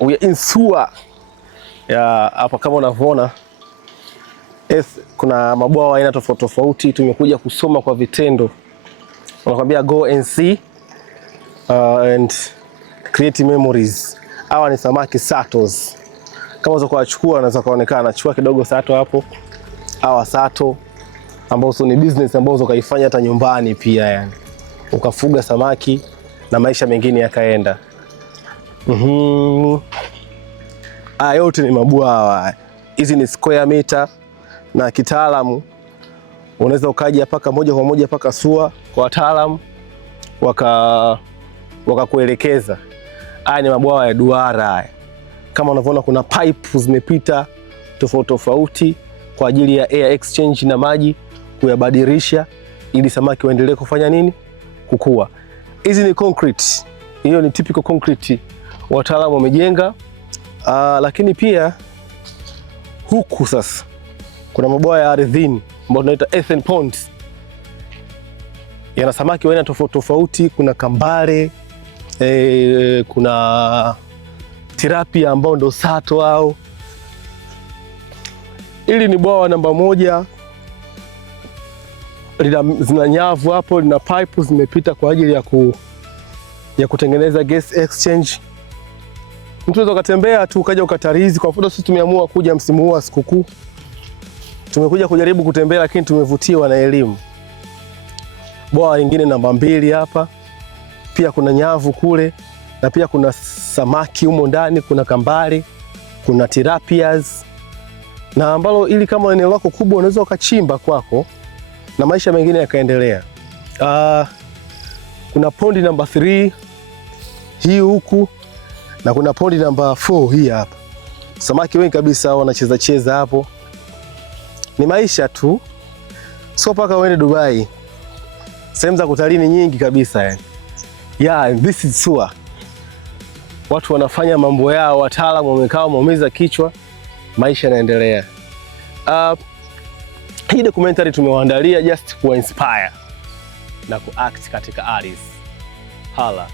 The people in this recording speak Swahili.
We are in SUA ya hapa, kama unavyoona kuna mabwawa aina tofauti tofauti. Tumekuja kusoma kwa vitendo, wanakuambia go and see and create memories. Hawa ni samaki satos, kama unaweza kuwachukua, unaweza kuonekana chukua kidogo sato hapo. Hawa sato ambao ni business ambao unaweza kaifanya hata nyumbani pia, yani ukafuga samaki na maisha mengine yakaenda. Yote ni mabwawa. Hizi ni square meter, na kitaalamu unaweza ukaja paka moja kwa moja paka SUA kwa wataalamu wakakuelekeza. Haya ni mabwawa ya duara. Kama unavyoona kuna pipe zimepita tofauti tofauti kwa ajili ya air exchange na maji kuyabadilisha ili samaki waendelee kufanya nini? Kukua. Hizi ni concrete. Hiyo ni typical concrete wataalamu wamejenga. Lakini pia huku sasa kuna mabwawa ya ardhini ambayo tunaita earthen ponds. Yana samaki wa aina tofauti tofauti, kuna kambare, kuna tilapia ambao ndo sato hao. Hili ni bwawa namba 1. Zina nyavu hapo, lina pipe zimepita kwa ajili ya kutengeneza gas exchange. Mtu unaweza kutembea tu ukaja ukatarizi. Kwa mfano sisi tumeamua kuja msimu huu wa sikukuu, tumekuja kujaribu kutembea, lakini tumevutiwa na elimu. Bwawa lingine namba 2 hapa, pia kuna nyavu kule, na pia kuna samaki humo ndani, kuna kambari, kuna tilapias, na ambalo ili kama eneo lako kubwa unaweza ukachimba kwako na maisha mengine yakaendelea. Kuna pondi namba 3 hii huku, na kuna pondi namba 4 hii hapa. Samaki wengi kabisa wanacheza cheza hapo. Ni maisha tu, sio paka uende Dubai. Sehemu za kutalii ni nyingi kabisa yani. Yeah, this is SUA. Watu wanafanya mambo yao, wataalamu wamekaa wameumiza kichwa, maisha yanaendelea. Hii documentary tumewaandalia just kuwa inspire na kuact katika ardhi. Hala.